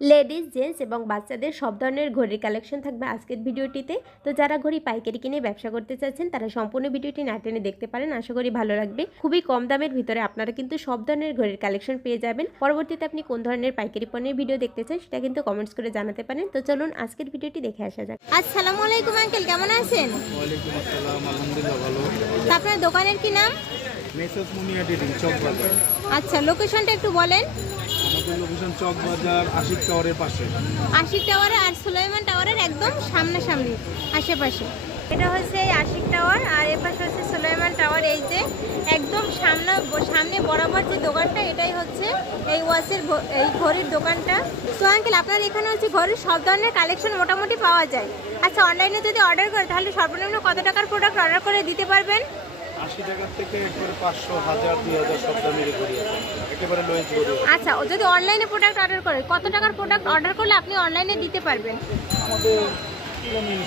Ladies gents এবং বাচ্চাদের সব ধরনের ঘড়ির কালেকশন থাকবে আজকের ভিডিওটিতে। তো যারা ঘড়ি পাইকারি কিনে ব্যবসা করতে চাচ্ছেন তারা সম্পূর্ণ ভিডিওটি না টেনে দেখতে পারেন। আশা করি ভালো লাগবে। খুবই কম দামের ভিতরে আপনারা কিন্তু সব ধরনের ঘড়ির কালেকশন পেয়ে যাবেন। পরবর্তীতে আপনি কোন ধরনের পাইকারি পণ্যের ভিডিও দেখতে চান সেটা কিন্তু কমেন্টস করে জানাতে পারেন। তো চলুন আজকের ভিডিওটি দেখে আসা যাক। আসসালামু আলাইকুম আঙ্কেল কেমন আছেন? ওয়ালাইকুম আসসালাম। আলহামদুলিল্লাহ ভালো। তা আপনার দোকানের কি নাম? আচ্ছা লোকেশনটা একটু বলেন। লোকেশন চক বাজার, আশিক টাওয়ারের পাশে। আশিক টাওয়ার আর সুলাইমান টাওয়ারের একদম সামনাসামনি আশেপাশে। এটা হচ্ছে এই আশিক টাওয়ার আর এ পাশে হচ্ছে সুলাইমান টাওয়ার। এই যে একদম সামনে সামনে বরাবর যে দোকানটা, এটাই হচ্ছে এই ওয়াচের এই ঘড়ির দোকানটা। তো আঙ্কেল আপনার এখানে হচ্ছে ঘড়ির সব ধরনের কালেকশন মোটামুটি পাওয়া যায়। আচ্ছা অনলাইনে যদি অর্ডার করে তাহলে সর্বনিম্ন কত টাকার প্রোডাক্ট অর্ডার করে দিতে পারবেন? আশি টাকার থেকে একবারে পাঁচশো হাজার দুই হাজার সব দামের ঘড়ি আছে একেবারে লোয়েজ ঘড়ি আচ্ছা ও যদি অনলাইনে প্রোডাক্ট অর্ডার করে কত টাকার প্রোডাক্ট অর্ডার করলে আপনি অনলাইনে দিতে পারবেন? আমাদের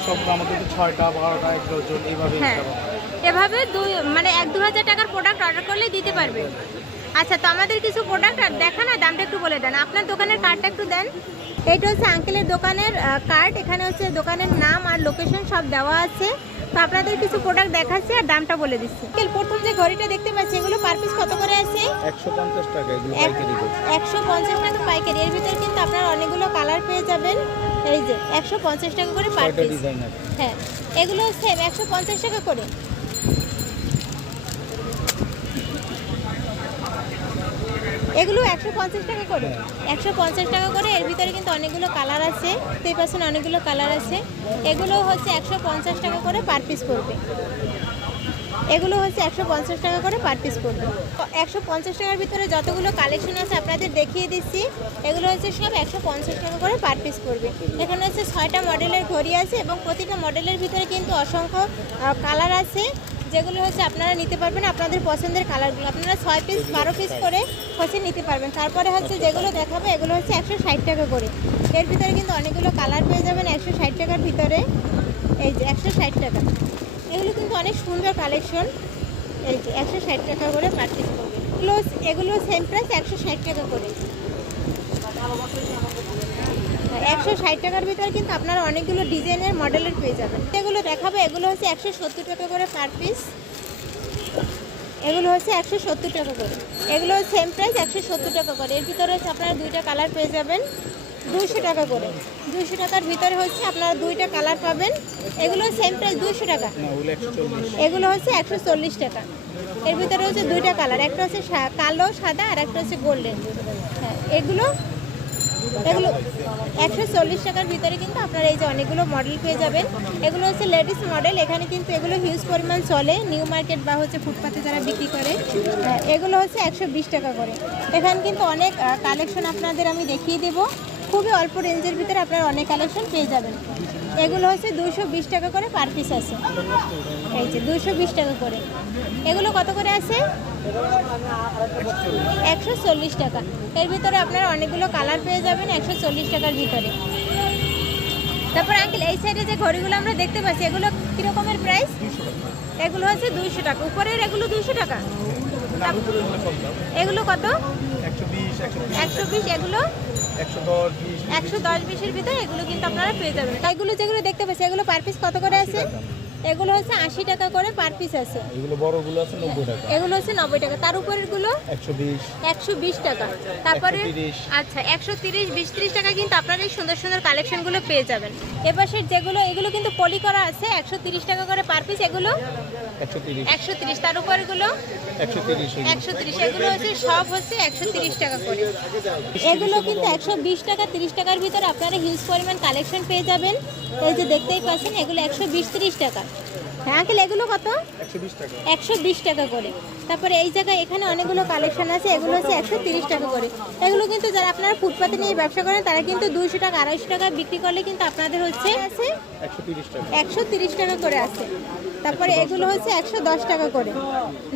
সব আমাদের ছয়টা বারোটা এক ডজন এইভাবে হ্যাঁ। এভাবে দুই মানে এক দু হাজার টাকার প্রোডাক্ট অর্ডার করলে দিতে পারবেন। আচ্ছা তো আমাদের কিছু প্রোডাক্ট দেখা না দামটা একটু বলে দেন। আপনার দোকানের কার্ডটা একটু দেন। এইটা হচ্ছে আঙ্কেলের দোকানের কার্ড এখানে হচ্ছে দোকানের নাম আর লোকেশন সব দেওয়া আছে। তো আপনাদের কিছু প্রোডাক্ট দেখাচ্ছি আর দামটা বলে দিচ্ছি। প্রথম যে ঘড়িটা দেখতে পাচ্ছি এগুলো পার পিস কত করে আছে? একশো পঞ্চাশ টাকা এগুলো পাইকারি ঘড়ি। একশো পঞ্চাশ টাকা পাইকারি। এর ভিতরে কিন্তু আপনারা অনেকগুলো কালার পেয়ে যাবেন। এই যে একশো পঞ্চাশ টাকা করে পার পিস হ্যাঁ এগুলো সেম একশো পঞ্চাশ টাকা করে। এগুলো একশো পঞ্চাশ টাকা করে। একশো পঞ্চাশ টাকা করে, এর ভিতরে কিন্তু অনেকগুলো কালার আছে। দেখতেই পার্সেন্ট অনেকগুলো কালার আছে। এগুলো হচ্ছে একশো পঞ্চাশ টাকা করে পার পিস পড়বে। এগুলো হচ্ছে একশো পঞ্চাশ টাকা করে পার পিস পড়বে। একশো পঞ্চাশ টাকার ভিতরে যতগুলো কালেকশন আছে আপনাদের দেখিয়ে দিচ্ছি। এগুলো হচ্ছে সব একশো পঞ্চাশ টাকা করে পার পিস পড়বে। এখানে হচ্ছে ছয়টা মডেলের ঘড়ি আছে এবং প্রতিটা মডেলের ভিতরে কিন্তু অসংখ্য কালার আছে। যেগুলো হচ্ছে আপনারা নিতে পারবেন আপনাদের পছন্দের কালারগুলো। আপনারা ছয় পিস বারো পিস করে হচ্ছে নিতে পারবেন। তারপরে হচ্ছে যেগুলো দেখাবে, এগুলো হচ্ছে একশো ষাট টাকা করে। এর ভিতরে কিন্তু অনেকগুলো কালার পেয়ে যাবেন একশো ষাট টাকার ভিতরে। এই যে একশো ষাট টাকা। এগুলো কিন্তু অনেক সুন্দর কালেকশন। এই যে একশো ষাট টাকা করে পার পিস পড়বে এগুলো এগুলো সেম প্রাইস একশো ষাট টাকা করে। একশো ষাট টাকার ভিতরে কিন্তু আপনারা অনেকগুলো ডিজাইনের মডেলের পেয়ে যাবেন। এগুলো দেখাবো এগুলো হচ্ছে একশো সত্তর টাকা করে পার পিস এগুলো হচ্ছে একশো সত্তর টাকা করে। এগুলো সেম প্রাইস একশো সত্তর টাকা করে। এর ভিতরে হচ্ছে আপনারা দুইটা কালার পেয়ে যাবেন। দুশো টাকা করে। দুশো টাকার ভিতরে হচ্ছে আপনারা দুইটা কালার পাবেন। এগুলো সেম প্রাইস দুশো টাকা। এগুলো হচ্ছে একশো চল্লিশ টাকা। এর ভিতরে হচ্ছে দুইটা কালার একটা হচ্ছে কালো সাদা আর একটা হচ্ছে গোল্ডেন হ্যাঁ এগুলো এগুলো একশো চল্লিশ টাকার ভিতরে কিন্তু আপনারা এই যে অনেকগুলো মডেল পেয়ে যাবেন। এগুলো হচ্ছে লেডিস মডেল এখানে কিন্তু এগুলো হিউজ পরিমাণ চলে। নিউ মার্কেট বা হচ্ছে ফুটপাতে যারা বিক্রি করে এগুলো হচ্ছে একশো বিশ টাকা করে। এখানে কিন্তু অনেক কালেকশন আপনাদের আমি দেখিয়ে দেবো। খুবই অল্প রেঞ্জের ভিতরে আপনারা অনেক কালেকশন পেয়ে যাবেন। এগুলো হচ্ছে দুশো টাকা করে পার পিস আছে। এই যে দুশো টাকা করে। এগুলো কত করে আছে? একশো চল্লিশ টাকা। এর ভিতরে আপনারা অনেকগুলো কালার পেয়ে যাবেন একশো চল্লিশ টাকার ভিতরে। তারপর আঙ্কেল এই সাইডে যে ঘড়িগুলো আমরা দেখতে পাচ্ছি এগুলো কীরকমের প্রাইস এগুলো হচ্ছে দুইশো টাকা। উপরের এগুলো দুইশো টাকা? এগুলো কত? একশো বিশ এগুলো? একশো দশ বিশ। একশো দশ বিশের ভিতরে এগুলো কিন্তু আপনারা পেয়ে যাবেন। এগুলো যেগুলো দেখতে পাচ্ছি এগুলো পার পিস কত করে আছে? এগুলো হচ্ছে আশি টাকা করে পার পিস আছে। এগুলো বড়গুলো আছে নব্বই টাকা। এগুলো হচ্ছে নব্বই টাকা। তার উপরেরগুলো একশো বিশ। একশো বিশ টাকা। তারপরে আচ্ছা একশো তিরিশ বিশ ত্রিশ টাকা কিন্তু আপনারা এই সুন্দর সুন্দর কালেকশনগুলো পেয়ে যাবেন। এপাশের যেগুলো এগুলো কিন্তু পলি করা আছে একশো তিরিশ টাকা করে পার পিস এগুলো একশো তিরিশ। তার উপরগুলো একশো তিরিশ এগুলো। হচ্ছে সব হচ্ছে একশো তিরিশ টাকা করে। এগুলো কিন্তু একশো বিশ টাকা তিরিশ টাকার ভিতরে আপনারা হিউজ পরিমাণ কালেকশন পেয়ে যাবেন। এই যে দেখতেই পাচ্ছেন এগুলো একশো বিশ তিরিশ টাকা। হ্যাঁ আঙ্কেল এগুলো কত? একশো বিশ টাকা। করে। তারপরে এই জায়গায় এখানে অনেকগুলো কালেকশন আছে এগুলো হচ্ছে একশো তিরিশ টাকা করে। এগুলো কিন্তু যারা আপনারা ফুটপাতে নিয়ে ব্যবসা করেন তারা কিন্তু দুইশো টাকা আড়াইশো টাকা বিক্রি করলে কিন্তু আপনাদের হচ্ছে আছে? একশো তিরিশ টাকা। করে আছে। তারপরে এগুলো হচ্ছে একশো দশ টাকা করে।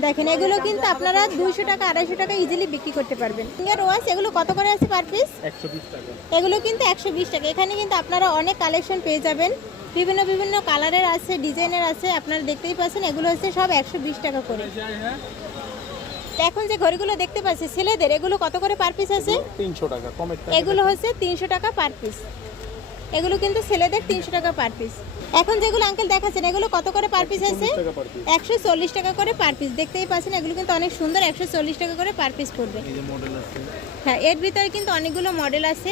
দেখেন এগুলো কিন্তু আপনারা দুইশো টাকা আড়াইশো টাকা ইজিলি বিক্রি করতে পারবেন। ফিঙ্গার ওয়াশ এগুলো কত করে আছে পার পিস এগুলো কিন্তু একশো বিশ টাকা। এখানে কিন্তু আপনারা অনেক কালেকশন পেয়ে যাবেন। বিভিন্ন বিভিন্ন কালারের আছে ডিজাইনের আছে আপনারা দেখতেই পাচ্ছেন এগুলো হচ্ছে সব একশো বিশ টাকা করে। এখন যে ঘড়িগুলো দেখতে পাচ্ছি ছেলেদের এগুলো কত করে পার পিস আছে? তিনশো টাকা এগুলো হচ্ছে তিনশো টাকা পার পিস এগুলো কিন্তু ছেলেদের তিনশো টাকা পার পিস এখন যেগুলো আঙ্কেল দেখাচ্ছেন এগুলো কত করে পার পিস আছে একশো চল্লিশ টাকা করে পার পিস দেখতেই পাচ্ছেন এগুলো কিন্তু অনেক সুন্দর একশো চল্লিশ টাকা করে পার পিস পড়বে। হ্যাঁ এর ভিতরে কিন্তু অনেকগুলো মডেল আছে।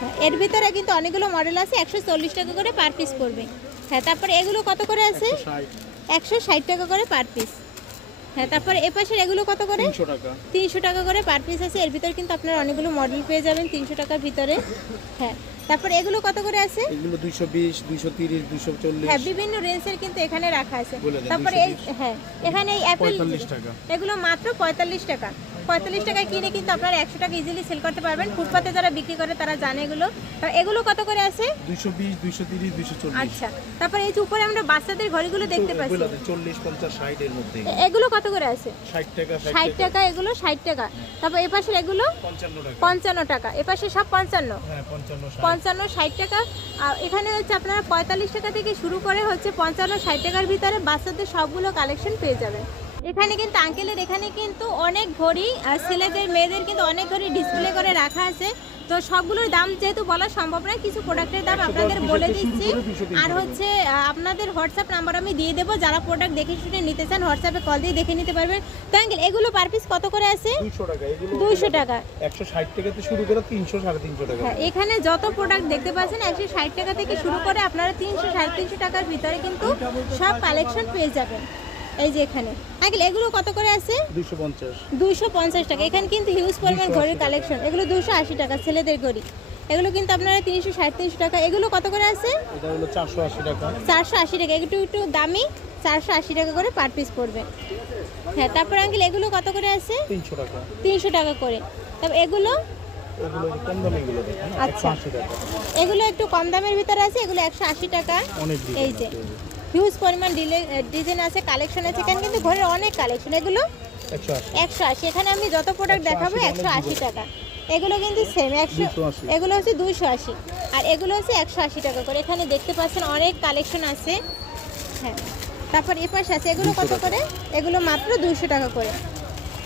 হ্যাঁ, এর ভিতরে কিন্তু অনেকগুলো মডেল আছে একশো চল্লিশ টাকা করে পার পিস পড়বে। হ্যাঁ তারপরে এগুলো কত করে আছে? একশো ষাট। টাকা করে পার পিস হ্যাঁ তারপরে এ পাশের এগুলো কত করে? তিনশো টাকা। করে পার পিস আছে। এর ভিতরে কিন্তু আপনার অনেকগুলো মডেল পেয়ে যাবেন তিনশো টাকার ভিতরে। হ্যাঁ তারপরে এগুলো কত করে আছে? এগুলো দুইশো বিশ দুইশো তিরিশ দুইশো চল্লিশ। হ্যাঁ বিভিন্ন রেঞ্জের কিন্তু এখানে রাখা আছে। তারপর এই হ্যাঁ এখানে এই অ্যাপেল এগুলো মাত্র পঁয়তাল্লিশ টাকা। পঁয়তাল্লিশ টাকায় কিনে কিন্তু আপনারা একশো টাকা ইজিলি সেল করতে পারবেন। ফুটপাতে যারা বিক্রি করে তারা জানে এগুলো। এগুলো কত করে আছে? দুইশো বিশ দুইশো তিরিশ দুইশো চল্লিশ। আচ্ছা। তারপরে এই যে উপরে আমরা বাচ্চাদের ঘড়িগুলো দেখতে পাচ্ছি। চল্লিশ পঞ্চাশ ষাট এর মধ্যে। এগুলো কত করে আছে? ষাট টাকা ষাট টাকা। এগুলো ষাট টাকা। তারপর এ পাশের এগুলো? পঞ্চান্ন টাকা। এ পাশে সব পঞ্চান্ন? হ্যাঁ পঞ্চান্ন ষাট। পঞ্চান্ন ষাট টাকা। আর এখানে হচ্ছে আপনারা পঁয়তাল্লিশ টাকা থেকে শুরু করে হচ্ছে পঞ্চান্ন ষাট টাকার ভিতরে বাচ্চাদের সবগুলো কালেকশন পেয়ে যাবেন। এখানে কিন্তু আঙ্কেলের এখানে কিন্তু অনেক ঘড়ি ছেলেদের মেয়েদের কিন্তু অনেক ঘড়ি ডিসপ্লে করে রাখা আছে। তো সবগুলোর দাম যেহেতু বলা সম্ভব নয় কিছু প্রোডাক্টের দাম আপনাদের বলে দিচ্ছি। আর হচ্ছে আপনাদের হোয়াটসঅ্যাপ নাম্বার আমি দিয়ে দেবো। যারা প্রোডাক্ট দেখে শুনে নিতে চান হোয়াটসঅ্যাপে কল দিয়ে দেখে নিতে পারবেন। তো আঙ্কেল এগুলো পার পিস কত করে আছে? দুইশো টাকা। টাকা। একশো ষাট টাকাতে শুরু করে তিনশো সাড়ে তিনশো টাকা। হ্যাঁ এখানে যত প্রোডাক্ট দেখতে পাচ্ছেন একশো ষাট টাকা থেকে শুরু করে আপনারা তিনশো সাড়ে তিনশো টাকার ভিতরে কিন্তু সব কালেকশন পেয়ে যাবেন। এই যে এখানে। আগে এগুলো কত করে আছে? দুইশো পঞ্চাশ। টাকা। এখানে কিন্তু হিউজ পরিমাণ ঘড়ির কালেকশন এগুলো দুশো আশি টাকা ছেলেদের ঘড়ি। এগুলো কিন্তু আপনারা তিনশো সাড়ে তিনশো টাকা। এগুলো কত করে আছে? এটা হলো চারশো আশি টাকা। চারশো আশি টাকা। একটু একটু দামি চারশো আশি টাকা করে পার পিস পড়বে। হ্যাঁ তারপর আঙ্কেল এগুলো কত করে আছে? তিনশো টাকা। তিনশো টাকা করে। তারপর এগুলো? আচ্ছা। এগুলো একটু কম দামের ভিতরে আছে এগুলো একশো আশি টাকা। এই যে। হিউজ পরিমাণ ডিজাইন আছে কালেকশন আছে। এখানে কিন্তু ঘরের অনেক কালেকশন এগুলো একশো আশি। এখানে আমি যত প্রোডাক্ট দেখাবো একশো আশি টাকা। এগুলো কিন্তু সেম একশো এগুলো হচ্ছে দুইশো আশি। আর এগুলো হচ্ছে একশো আশি টাকা করে। এখানে দেখতে পাচ্ছেন অনেক কালেকশন আছে। হ্যাঁ। তারপর এ পাশে আছে। এগুলো কত করে? এগুলো মাত্র দুইশো টাকা করে।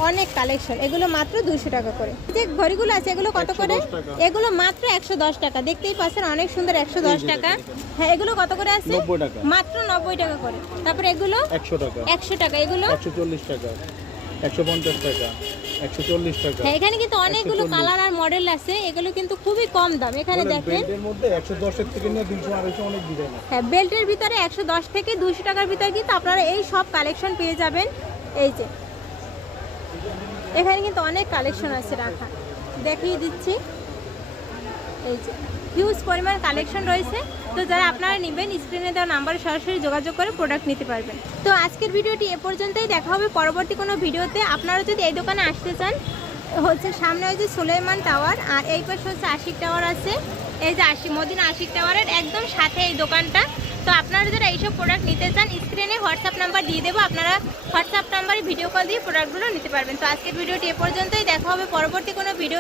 অনেক কালেকশন এগুলো মাত্র দুইশো টাকা করে। যে ঘড়িগুলো আছে এগুলো কত করে? এগুলো মাত্র একশো দশ টাকা। দেখতেই পাচ্ছেন অনেক সুন্দর একশো দশ টাকা। হ্যাঁ এগুলো কত করে আছে? মাত্র নব্বই টাকা করে। তারপরে এগুলো? একশো টাকা। একশো টাকা। এগুলো? একশো চল্লিশ টাকা। একশো পঞ্চাশ টাকা। টাকা। হ্যাঁ এখানে কিন্তু অনেকগুলো কালার আর মডেল আছে। এগুলো কিন্তু খুবই কম দাম। এখানে দেখেন। মধ্যে একশো দশের থেকে নিয়ে দুইশো আড়াইশো অনেক ডিজাইন হ্যাঁ বেল্টের ভিতরে একশো দশ থেকে দুশো টাকার ভিতরে কিন্তু আপনারা এই সব কালেকশন পেয়ে যাবেন। এই যে এখানে কিন্তু অনেক কালেকশন আছে রাখা। দেখিয়ে দিচ্ছি। এই যে হিউজ পরিমাণ কালেকশন রয়েছে। তো যারা আপনারা নেবেন স্ক্রিনে দেওয়া নাম্বারে সরাসরি যোগাযোগ করে প্রোডাক্ট নিতে পারবেন। তো আজকের ভিডিওটি এ পর্যন্তই। দেখা হবে পরবর্তী কোনো ভিডিওতে। আপনারা যদি এই দোকানে আসতে চান, হচ্ছে সামনে হচ্ছে সুলেমান টাওয়ার আর এই পাশে হচ্ছে আশিক টাওয়ার আছে। এই যে আশি মদিনা আশিক টাওয়ারের একদম সাথে এই দোকানটা। তো আপনারা যারা এইসব প্রোডাক্ট নিতে চান স্ক্রিনে হোয়াটসঅ্যাপ নাম্বার দিয়ে দেবো। আপনারা হোয়াটসঅ্যাপ নাম্বারে ভিডিও কল দিয়ে প্রোডাক্টগুলো নিতে পারবেন। তো আজকের ভিডিওটি এ পর্যন্তই। দেখা হবে পরবর্তী কোনো ভিডিও